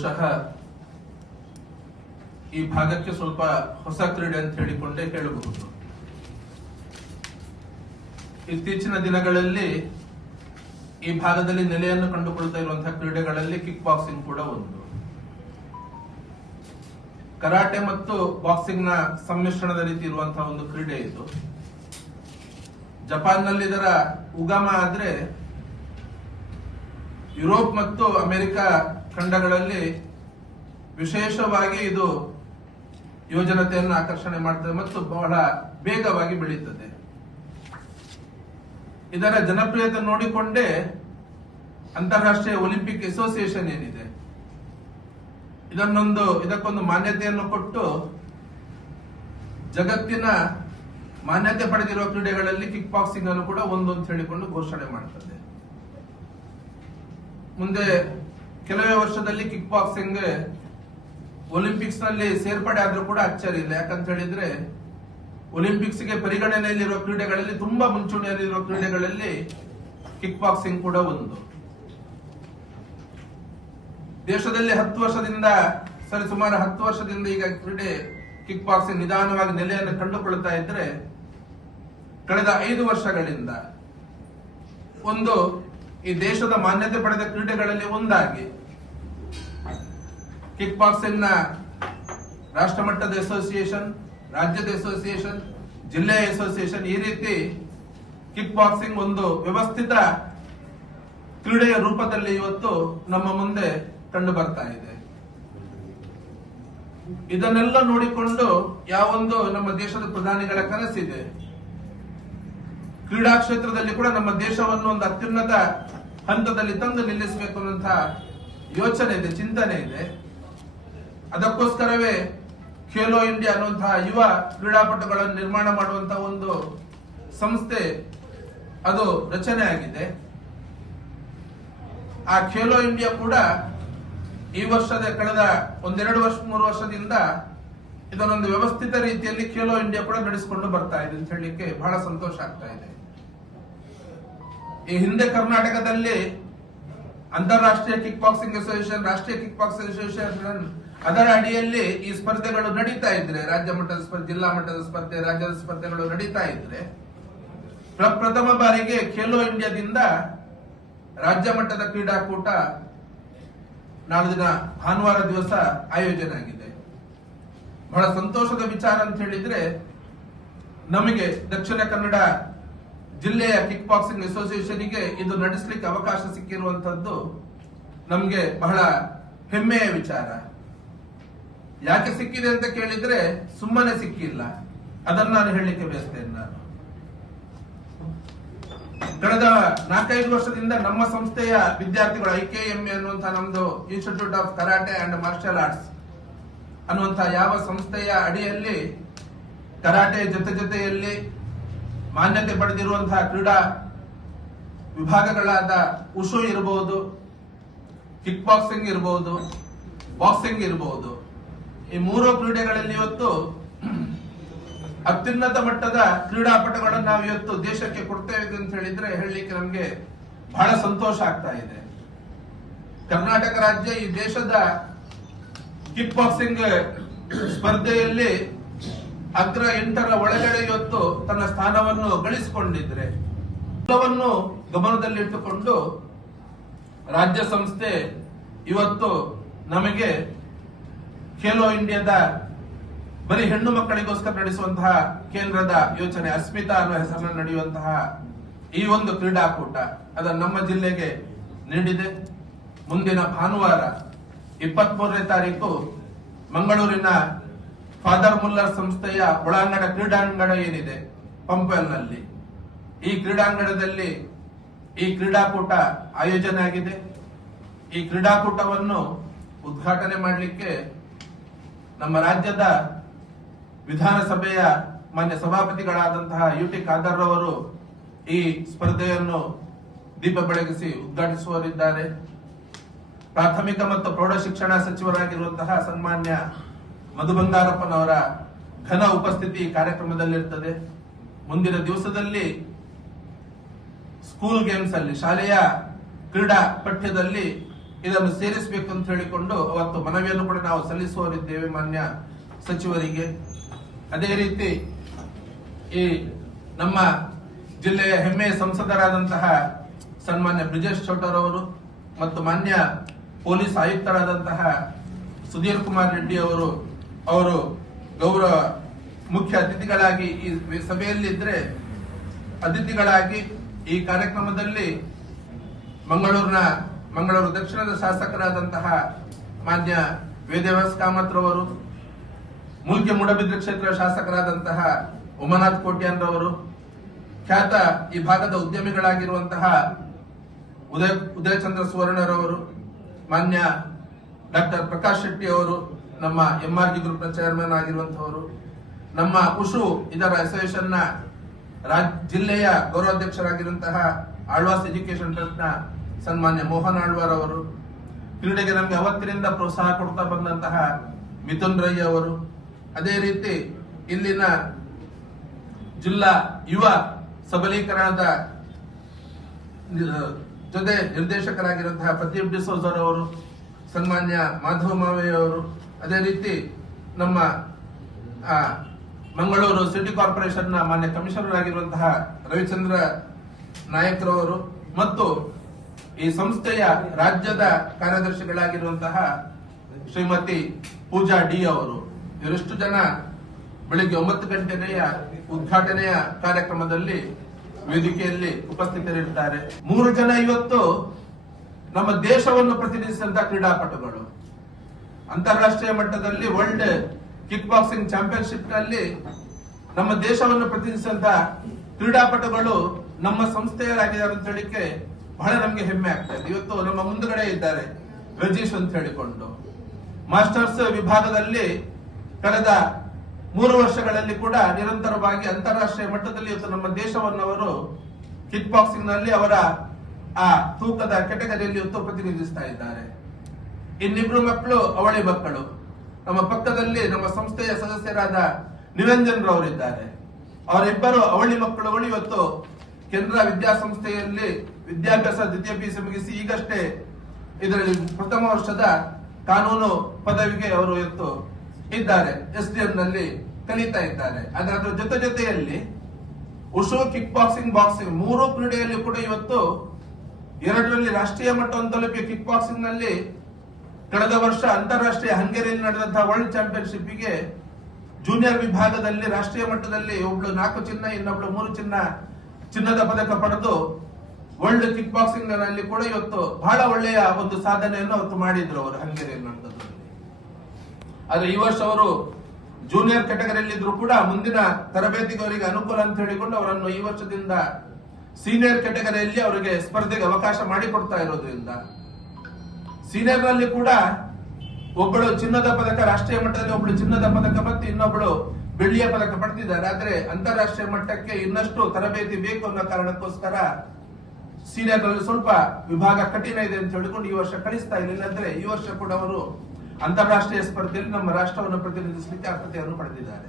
ಬಹುಶಃ ಈ ಭಾಗಕ್ಕೆ ಸ್ವಲ್ಪ ಹೊಸ ಕ್ರೀಡೆ ಅಂತ ಹೇಳಿಕೊಂಡೇ ಹೇಳಬಹುದು ಇತ್ತೀಚಿನ ದಿನಗಳಲ್ಲಿ ಈ ಭಾಗದಲ್ಲಿ ನೆಲೆಯನ್ನು ಕಂಡುಕೊಳ್ತಾ ಇರುವಂತಹ ಕ್ರೀಡೆಗಳಲ್ಲಿ ಕಿಕ್ ಬಾಕ್ಸಿಂಗ್ ಕೂಡ ಒಂದು. ಕರಾಟೆ ಮತ್ತು ಬಾಕ್ಸಿಂಗ್ನ ಸಮ್ಮಿಶ್ರಣದ ರೀತಿ ಇರುವಂತಹ ಒಂದು ಕ್ರೀಡೆ ಇದು. ಜಪಾನ್ನಲ್ಲಿ ಇದರ ಉಗಮ ಆದ್ರೆ ಯುರೋಪ್ ಮತ್ತು ಅಮೆರಿಕ ಖಂಡಗಳಲ್ಲಿ ವಿಶೇಷವಾಗಿ ಇದು ಯುವಜನತೆಯನ್ನು ಆಕರ್ಷಣೆ ಮಾಡುತ್ತದೆ ಮತ್ತು ಬಹಳ ವೇಗವಾಗಿ ಬೆಳೆಯುತ್ತದೆ ಇದರ ಜನಪ್ರಿಯತೆ ನೋಡಿಕೊಂಡೇ ಅಂತಾರಾಷ್ಟ್ರೀಯ ಒಲಿಂಪಿಕ್ ಅಸೋಸಿಯೇಷನ್ ಏನಿದೆ. ಇದನ್ನೊಂದು, ಇದಕ್ಕೊಂದು ಮಾನ್ಯತೆಯನ್ನು ಕೊಟ್ಟು ಜಗತ್ತಿನ ಮಾನ್ಯತೆ ಪಡೆದಿರುವ ಕ್ರೀಡೆಗಳಲ್ಲಿ ಕಿಕ್ ಬಾಕ್ಸಿಂಗ್ ಅನ್ನು ಕೂಡ ಒಂದು ಅಂತ ಹೇಳಿಕೊಂಡು ಘೋಷಣೆ ಮಾಡ್ತದೆ. ಮುಂದೆ ಕೆಲವೇ ವರ್ಷದಲ್ಲಿ ಕಿಕ್ ಬಾಕ್ಸಿಂಗ್ ಒಲಿಂಪಿಕ್ಸ್ನಲ್ಲಿ ಸೇರ್ಪಡೆ ಆದ್ರೂ ಕೂಡ ಅಚ್ಚರಿ ಇಲ್ಲ. ಯಾಕಂತ ಹೇಳಿದ್ರೆ ಒಲಿಂಪಿಕ್ಸ್ಗೆ ಪರಿಗಣನೆಯಲ್ಲಿರುವ ಕ್ರೀಡೆಗಳಲ್ಲಿ, ತುಂಬಾ ಮುಂಚೂಣಿಯಲ್ಲಿರುವ ಕ್ರೀಡೆಗಳಲ್ಲಿ ಕಿಕ್ ಬಾಕ್ಸಿಂಗ್ ಕೂಡ ಒಂದು. ದೇಶದಲ್ಲಿ ಹತ್ತು ವರ್ಷದಿಂದ ಸರಿ ಸುಮಾರು ಹತ್ತು ವರ್ಷದಿಂದ ಈಗ ಕ್ರೀಡೆ ಕಿಕ್ ಬಾಕ್ಸಿಂಗ್ ನಿಧಾನವಾಗಿ ನೆಲೆಯನ್ನು ಕಂಡುಕೊಳ್ತಾ ಇದ್ರೆ, ಕಳೆದ ಐದು ವರ್ಷಗಳಿಂದ ಒಂದು ಈ ದೇಶದ ಮಾನ್ಯತೆ ಪಡೆದ ಕ್ರೀಡೆಗಳಲ್ಲಿ ಒಂದಾಗಿ ಕಿಕ್ ಬಾಕ್ಸಿಂಗ್ನ ರಾಷ್ಟ್ರ ಮಟ್ಟದ ಅಸೋಸಿಯೇಷನ್, ರಾಜ್ಯದ ಅಸೋಸಿಯೇಷನ್ ಜಿಲ್ಲೆಯ ಅಸೋಸಿಯೇಷನ್ ಈ ರೀತಿ ಕಿಕ್ ಬಾಕ್ಸಿಂಗ್ ಒಂದು ವ್ಯವಸ್ಥಿತ ಕ್ರೀಡೆಯ ರೂಪದಲ್ಲಿ ಇವತ್ತು ನಮ್ಮ ಮುಂದೆ ಕಂಡು ಬರ್ತಾ ಇದೆ. ಇದನ್ನೆಲ್ಲ ನೋಡಿಕೊಂಡು ಯಾವೊಂದು ನಮ್ಮ ದೇಶದ ಪ್ರಧಾನಿಗಳ ಕನಸಿದೆ. ಕ್ರೀಡಾ ಕ್ಷೇತ್ರದಲ್ಲಿ ಕೂಡ ನಮ್ಮ ದೇಶವನ್ನು ಒಂದು ಅತ್ಯುನ್ನತ ಹಂತದಲ್ಲಿ ತಂದು ನಿಲ್ಲಿಸಬೇಕು ಅನ್ನುವಂತಹ ಯೋಚನೆ ಇದೆ, ಚಿಂತನೆ ಇದೆ. ಅದಕ್ಕೋಸ್ಕರವೇ ಖೇಲೋ ಇಂಡಿಯಾ ಅನ್ನುವಂತಹ ಯುವ ಕ್ರೀಡಾಪಟುಗಳನ್ನು ನಿರ್ಮಾಣ ಮಾಡುವಂತಹ ಒಂದು ಸಂಸ್ಥೆ ಅದು ರಚನೆ ಆಗಿದೆ. ಆ ಖೇಲೋ ಇಂಡಿಯಾ ಕೂಡ ಈ ವರ್ಷದ, ಕಳೆದ ಒಂದೆರಡು ವರ್ಷ, ಮೂರು ವರ್ಷದಿಂದ ಇದನ್ನೊಂದು ವ್ಯವಸ್ಥಿತ ರೀತಿಯಲ್ಲಿ ಖೇಲೋ ಇಂಡಿಯಾ ಕೂಡ ನಡೆಸಿಕೊಂಡು ಬರ್ತಾ ಇದೆ ಅಂತ ಹೇಳಲಿಕ್ಕೆ ಬಹಳ ಸಂತೋಷ ಆಗ್ತಾ ಇದೆ. ಈ ಹಿಂದೆ ಕರ್ನಾಟಕದಲ್ಲಿ ಅಂತಾರಾಷ್ಟ್ರೀಯ ಕಿಕ್ ಬಾಕ್ಸಿಂಗ್ ಅಸೋಸಿಯೇಷನ್, ರಾಷ್ಟ್ರೀಯ ಕಿಕ್ ಬಾಕ್ಸಿಂಗ್ ಅಸೋಸಿಯೇಷನ್ ಅದರ ಅಡಿಯಲ್ಲಿ ಈ ಸ್ಪರ್ಧೆಗಳು ನಡೀತಾ ಇದ್ರೆ, ರಾಜ್ಯ ಮಟ್ಟದ ಸ್ಪರ್ಧೆ ಜಿಲ್ಲಾ ಮಟ್ಟದ ಸ್ಪರ್ಧೆ, ರಾಜ್ಯದ ಸ್ಪರ್ಧೆಗಳು ನಡೀತಾ ಇದ್ರೆ ಪ್ರಪ್ರಥಮ ಬಾರಿಗೆ ಖೇಲೋ ಇಂಡಿಯಾದಿಂದ ರಾಜ್ಯ ಮಟ್ಟದ ಕ್ರೀಡಾಕೂಟ ದಿನ ಭಾನುವಾರ ದಿವಸ ಆಯೋಜನೆ ಆಗಿದೆ. ಬಹಳ ಸಂತೋಷದ ವಿಚಾರ ಅಂತ ಹೇಳಿದ್ರೆ ನಮಗೆ ದಕ್ಷಿಣ ಕನ್ನಡ ಜಿಲ್ಲೆಯ ಕಿಕ್ ಬಾಕ್ಸಿಂಗ್ ಅಸೋಸಿಯೇಷನ್ಗೆ ಇದು ನಡೆಸಲಿಕ್ಕೆ ಅವಕಾಶ ಸಿಕ್ಕಿರುವಂತದ್ದು ನಮಗೆ ಬಹಳ ಹೆಮ್ಮೆಯ ವಿಚಾರ. ಯಾಕೆ ಸಿಕ್ಕಿದೆ ಅಂತ ಕೇಳಿದ್ರೆ ಸುಮ್ಮನೆ ಸಿಕ್ಕಿಲ್ಲ. ಅದನ್ನ ನಾನು ಹೇಳಲಿಕ್ಕೆ ಬಯಸ್ತೇನೆ ನಾನು. ಕಳೆದ ನಾಲ್ಕೈದು ವರ್ಷದಿಂದ ನಮ್ಮ ಸಂಸ್ಥೆಯ ವಿದ್ಯಾರ್ಥಿಗಳು ಐಕೆಎಂಎ ಅನ್ನುವಂತಹ ನಮ್ದು institute of karate and martial arts ಅನ್ನುವಂತಹ ಯಾವ ಸಂಸ್ಥೆಯ ಅಡಿಯಲ್ಲಿ, ಕರಾಟೆ ಜೊತೆ ಜೊತೆಯಲ್ಲಿ ಮಾನ್ಯತೆ ಪಡೆದಿರುವಂತಹ ಕ್ರೀಡಾ ವಿಭಾಗಗಳಾದ ಉಶು ಇರಬಹುದು ಕಿಕ್ ಬಾಕ್ಸಿಂಗ್ ಇರಬಹುದು ಬಾಕ್ಸಿಂಗ್ ಇರಬಹುದು ಈ ಮೂರು ಕ್ರೀಡೆಗಳಲ್ಲಿ ಇವತ್ತು ಅತ್ಯುನ್ನತ ಮಟ್ಟದ ಕ್ರೀಡಾಪಟುಗಳನ್ನು ನಾವು ಇವತ್ತು ದೇಶಕ್ಕೆ ಕೊಡ್ತೇವೆ ಅಂತ ಹೇಳಿದ್ರೆ ಹೇಳಲಿಕ್ಕೆ ನಮಗೆ ಬಹಳ ಸಂತೋಷ ಆಗ್ತಾ ಇದೆ. ಕರ್ನಾಟಕ ರಾಜ್ಯ ಈ ದೇಶದ ಕಿಕ್ ಬಾಕ್ಸಿಂಗ್ ಸ್ಪರ್ಧೆಯಲ್ಲಿ ಅಗ್ರ ಎಂಟರ ಒಳಗಡೆ ಇವತ್ತು ತನ್ನ ಸ್ಥಾನವನ್ನು ಗಳಿಸಿಕೊಂಡಿದ್ರೆ. ಎಲ್ಲವನ್ನು ಗಮನದಲ್ಲಿಟ್ಟುಕೊಂಡು ರಾಜ್ಯ ಸಂಸ್ಥೆ ಇವತ್ತು ನಮಗೆ ಖೇಲೋ ಇಂಡಿಯಾದ ಬರೀ ಹೆಣ್ಣು ಮಕ್ಕಳಿಗೋಸ್ಕರ ನಡೆಸುವಂತಹ ಕೇಂದ್ರದ ಯೋಚನೆ, ಅಸ್ಮಿತಾ ಅನ್ನೋ ಹೆಸರಿನಲ್ಲಿ ನಡೆಯುವಂತಹ ಈ ಒಂದು ಕ್ರೀಡಾಕೂಟ ಅದನ್ನು ನಮ್ಮ ಜಿಲ್ಲೆಗೆ ನೀಡಿದೆ. ಮುಂದಿನ ಭಾನುವಾರ ಇಪ್ಪತ್ಮೂರನೇ ತಾರೀಕು ಮಂಗಳೂರಿನ ಫಾದರ್ ಮುಲ್ಲರ್ ಸಂಸ್ಥೆಯ ಒಳಾಂಗಣ ಕ್ರೀಡಾಂಗಣ ಏನಿದೆ ಪಂಪಲ್ನಲ್ಲಿ ಈ ಕ್ರೀಡಾಂಗಣದಲ್ಲಿ ಈ ಕ್ರೀಡಾಕೂಟ ಆಯೋಜನೆ ಆಗಿದೆ. ಈ ಕ್ರೀಡಾಕೂಟವನ್ನು ಉದ್ಘಾಟನೆ ಮಾಡಲಿಕ್ಕೆ ನಮ್ಮ ರಾಜ್ಯದ ವಿಧಾನಸಭೆಯ ಮಾನ್ಯ ಸಭಾಪತಿಗಳಾದಂತಹ ಯು ಟಿ ಖಾದರ್ ಅವರು ಈ ಸ್ಪರ್ಧೆಯನ್ನು ದೀಪ ಬೆಳಗಿಸಿ ಉದ್ಘಾಟಿಸುವರಿದ್ದಾರೆ ಪ್ರಾಥಮಿಕ ಮತ್ತು ಪ್ರೌಢಶಿಕ್ಷಣ ಸಚಿವರಾಗಿರುವಂತಹ ಸನ್ಮಾನ್ಯ ಮಧು ಬಂಗಾರಪ್ಪನವರ ಘನ ಉಪಸ್ಥಿತಿ ಕಾರ್ಯಕ್ರಮದಲ್ಲಿರ್ತದೆ. ಮುಂದಿನ ದಿವಸದಲ್ಲಿ ಸ್ಕೂಲ್ ಗೇಮ್ಸ್ ಅಲ್ಲಿ, ಶಾಲೆಯ ಕ್ರೀಡಾ ಪಠ್ಯದಲ್ಲಿ ಇದನ್ನು ಸೇರಿಸಬೇಕು ಅಂತ ಹೇಳಿಕೊಂಡು ಅವತ್ತು ಮನವಿಯನ್ನು ಕೂಡ ನಾವು ಸಲ್ಲಿಸುವರಿದ್ದೇವೆ ಮಾನ್ಯ ಸಚಿವರಿಗೆ. ಅದೇ ರೀತಿ ಈ ನಮ್ಮ ಜಿಲ್ಲೆಯ ಹೆಮ್ಮೆಯ ಸಂಸದರಾದಂತಹ ಸನ್ಮಾನ್ಯ ಬ್ರಿಜೇಶ್ ಚೌಟರ್ ಅವರು ಮತ್ತು ಮಾನ್ಯ ಪೊಲೀಸ್ ಆಯುಕ್ತರಾದಂತಹ ಸುಧೀರ್ ಕುಮಾರ್ ರೆಡ್ಡಿ ಅವರು ಅವರು ಗೌರವ ಮುಖ್ಯ ಅತಿಥಿಗಳಾಗಿ ಈ ಸಭೆಯಲ್ಲಿ ಇದ್ರೆ ಅತಿಥಿಗಳಾಗಿ ಈ ಕಾರ್ಯಕ್ರಮದಲ್ಲಿ ಮಂಗಳೂರಿನ ಮಂಗಳೂರು ದಕ್ಷಿಣದ ಶಾಸಕರಾದಂತಹ ಮಾನ್ಯ ವೇದವ್ಯಾಸ್ ಕಾಮತ್ರವರು, ಮುಲ್ಕಿ ಮೂಡಬಿದ್ರೆ ಕ್ಷೇತ್ರ ಶಾಸಕರಾದಂತಹ ಉಮನಾಥ್ ಕೋಟ್ಯಾನ್ ರವರು ಖ್ಯಾತ ಈ ಭಾಗದ ಉದ್ಯಮಿಗಳಾಗಿರುವಂತಹ ಉದಯ ಉದಯಚಂದ್ರ ಸುವರ್ಣರವರು, ಮಾನ್ಯ ಡಾಕ್ಟರ್ ಪ್ರಕಾಶ್ ಶೆಟ್ಟಿ ಅವರು ನಮ್ಮ M R G group chairman ಆಗಿರುವಂತಹವರು ನಮ್ಮ ಉಷು ಇದರ ಅಸೋಸಿಯೇಷನ್ನ ರಾಜ್, ಜಿಲ್ಲೆಯ ಗೌರವಾಧ್ಯಕ್ಷರಾಗಿರುವಂತಹ ಆಳ್ವಾಸ್ ಎಜುಕೇಶನ್ ಟ್ರಸ್ಟ್ನ ಸನ್ಮಾನ್ಯ ಮೋಹನ್ ಆಳ್ವಾರ್ ಅವರು. ಕ್ರೀಡೆಗೆ ನಮಗೆ ಅವತ್ತಿನಿಂದ ಪ್ರೋತ್ಸಾಹ ಕೊಡ್ತಾ ಬಂದಂತಹ ಮಿಥುನ್ ರೈ ಅವರು. ಅದೇ ರೀತಿ ಇಲ್ಲಿನ ಜಿಲ್ಲಾ ಯುವ ಸಬಲೀಕರಣದ ಜೊತೆ ನಿರ್ದೇಶಕರಾಗಿರುವಂತಹ ಪ್ರದೀಪ್ ಡಿಸೋಜರ್ ಅವರು, ಸನ್ಮಾನ್ಯ ಮಾಧವ ಮಾವೆ ಅವರು ಅದೇ ರೀತಿ ನಮ್ಮ ಮಂಗಳೂರು ಸಿಟಿ ಕಾರ್ಪೊರೇಷನ್ನ ಮಾನ್ಯ ಕಮಿಷನರ್ ಆಗಿರುವಂತಹ ರವಿಚಂದ್ರ ನಾಯಕರವರು ಮತ್ತು ಈ ಸಂಸ್ಥೆಯ ರಾಜ್ಯದ ಕಾರ್ಯದರ್ಶಿಗಳಾಗಿರುವಂತಹ ಶ್ರೀಮತಿ ಪೂಜಾ ಡಿ ಅವರು. ಇವರೆಷ್ಟು ಜನ ಬೆಳಿಗ್ಗೆ ಒಂಬತ್ತು ಗಂಟೆಯ ಉದ್ಘಾಟನೆಯ ಕಾರ್ಯಕ್ರಮದಲ್ಲಿ ವೇದಿಕೆಯಲ್ಲಿ ಉಪಸ್ಥಿತರಿರುತ್ತಾರೆ ಮೂರು ಜನ ಇವತ್ತು ನಮ್ಮ ದೇಶವನ್ನು ಪ್ರತಿನಿಧಿಸಿದಂತಹ ಕ್ರೀಡಾಪಟುಗಳು. ಅಂತಾರಾಷ್ಟ್ರೀಯ ಮಟ್ಟದಲ್ಲಿ ವರ್ಲ್ಡ್ ಕಿಕ್ ಬಾಕ್ಸಿಂಗ್ ಚಾಂಪಿಯನ್ಶಿಪ್ನಲ್ಲಿ ನಮ್ಮ ದೇಶವನ್ನು ಪ್ರತಿನಿಧಿಸಿದಂತ ಕ್ರೀಡಾಪಟುಗಳು ನಮ್ಮ ಸಂಸ್ಥೆಯರಾಗಿದ್ದಾರೆ ಅಂತ ಹೇಳಿಕೆ ಬಹಳ ನಮಗೆ ಹೆಮ್ಮೆ ಆಗ್ತಾ ಇದೆ. ಇವತ್ತು ನಮ್ಮ ಮುಂದುಗಡೆ ಇದ್ದಾರೆ ರಜೀಶ್ ಅಂತ ಹೇಳಿಕೊಂಡು. ಮಾಸ್ಟರ್ಸ್ ವಿಭಾಗದಲ್ಲಿ ಕಳೆದ ಮೂರು ವರ್ಷಗಳಲ್ಲಿ ಕೂಡ ನಿರಂತರವಾಗಿ ಅಂತಾರಾಷ್ಟ್ರೀಯ ಮಟ್ಟದಲ್ಲಿ ಇವತ್ತು ನಮ್ಮ ದೇಶವನ್ನು ಅವರು ಕಿಕ್ ಬಾಕ್ಸಿಂಗ್ನಲ್ಲಿ ಅವರ ಆ ತೂಕದ ಕೆಟಗರಿಯಲ್ಲಿ ಇವತ್ತು ಪ್ರತಿನಿಧಿಸ್ತಾ ಇದ್ದಾರೆ. ಇನ್ನಿಬ್ರು ಮಕ್ಕಳು, ಅವಳಿ ಮಕ್ಕಳು. ನಮ್ಮ ಪಕ್ಕದಲ್ಲಿ ನಮ್ಮ ಸಂಸ್ಥೆಯ ಸದಸ್ಯರಾದ ನಿರಂಜನ್ ರವರಿದ್ದಾರೆ ಅವರಿಬ್ಬರು ಅವಳಿ ಮಕ್ಕಳುಗಳು ಇವತ್ತು ಕೇಂದ್ರ ವಿದ್ಯಾಸಂಸ್ಥೆಯಲ್ಲಿ ವಿದ್ಯಾಭ್ಯಾಸ ದ್ವಿತೀಯ ಪಿ ಮುಗಿಸಿ ಈಗಷ್ಟೇ ಇದರಲ್ಲಿ ಪ್ರಥಮ ವರ್ಷದ ಕಾನೂನು ಪದವಿಗೆ ಅವರು ಇವತ್ತು ಇದ್ದಾರೆ. ಎಸ್ ಡಿ ಎಂ ನಲ್ಲಿ ಕಲಿತಾ ಇದ್ದಾರೆ. ಅದರ ಜೊತೆ ಜೊತೆಯಲ್ಲಿ ಉಷೋ ಕಿಕ್ ಬಾಕ್ಸಿಂಗ್ ಬಾಕ್ಸಿಂಗ್ ಮೂರು ಕ್ರೀಡೆಯಲ್ಲಿ ಕೂಡ ಇವತ್ತು ಎರಡರಲ್ಲಿ ರಾಷ್ಟ್ರೀಯ ಮಟ್ಟವನ್ನು ತಲುಪಿ ಕಿಕ್ ಬಾಕ್ಸಿಂಗ್ನಲ್ಲಿ ಕಳೆದ ವರ್ಷ ಅಂತಾರಾಷ್ಟ್ರೀಯ ಹಂಗೇರಿಯಲ್ಲಿ ನಡೆದಂತಹ ವರ್ಲ್ಡ್ ಚಾಂಪಿಯನ್ಶಿಪ್ಗೆ ಜೂನಿಯರ್ ವಿಭಾಗದಲ್ಲಿ ರಾಷ್ಟ್ರೀಯ ಮಟ್ಟದಲ್ಲಿ ಒಬ್ಳು ನಾಲ್ಕು ಚಿನ್ನ, ಇನ್ನೊಬ್ಳು ಮೂರು ಚಿನ್ನ ಚಿನ್ನದ ಪದಕ ಪಡೆದು ವರ್ಲ್ಡ್ ಕಿಕ್ ಬಾಕ್ಸಿಂಗ್ನಲ್ಲಿ ಕೂಡ ಇವತ್ತು ಬಹಳ ಒಳ್ಳೆಯ ಒಂದು ಸಾಧನೆಯನ್ನು ಅವತ್ತು ಮಾಡಿದ್ರು ಅವರು ಹಂಗೇರಿಯಲ್ಲಿ ನಡೆದದ್ದು ಆದ್ರೆ ಈ ವರ್ಷ ಅವರು ಜೂನಿಯರ್ ಕ್ಯಾಟಗರಿಯಲ್ಲಿ ಇದ್ರು ಕೂಡ ಮುಂದಿನ ತರಬೇತಿಗೆ ಅನುಕೂಲ ಅಂತ ಹೇಳಿಕೊಂಡು ಅವರನ್ನು ಈ ವರ್ಷದಿಂದ ಸೀನಿಯರ್ ಕ್ಯಾಟಗರಿಯಲ್ಲಿ ಅವರಿಗೆ ಸ್ಪರ್ಧೆಗೆ ಅವಕಾಶ ಮಾಡಿಕೊಡ್ತಾ ಇರೋದ್ರಿಂದ ಸೀನಿಯರ್ ಕೂಡ ಒಬ್ಬಳು ಚಿನ್ನದ ಪದಕ, ರಾಷ್ಟ್ರೀಯ ಮಟ್ಟದಲ್ಲಿ ಒಬ್ಬಳು ಚಿನ್ನದ ಪದಕ ಮತ್ತು ಇನ್ನೊಬ್ಬಳು ಬೆಳ್ಳಿಯ ಪದಕ ಪಡೆದಿದ್ದಾರೆ. ಆದ್ರೆ ಅಂತಾರಾಷ್ಟ್ರೀಯ ಮಟ್ಟಕ್ಕೆ ಇನ್ನಷ್ಟು ತರಬೇತಿ ಬೇಕು ಅನ್ನೋ ಕಾರಣಕ್ಕೋಸ್ಕರ ಸೀನಿಯರ್ ಸ್ವಲ್ಪ ವಿಭಾಗ ಕಠಿಣ ಇದೆ ಅಂತ ಹೇಳಿಕೊಂಡು ಈ ವರ್ಷ ಕಳಿಸ್ತಾ ಇರಲಿಲ್ಲ ಇಲ್ಲಂದ್ರೆ ಈ ವರ್ಷ ಕೂಡ ಅವರು ಅಂತಾರಾಷ್ಟ್ರೀಯ ಸ್ಪರ್ಧೆಯಲ್ಲಿ ನಮ್ಮ ರಾಷ್ಟ್ರವನ್ನು ಪ್ರತಿನಿಧಿಸಲಿಕ್ಕೆ ಅರ್ಹತೆಯನ್ನು ಪಡೆದಿದ್ದಾರೆ.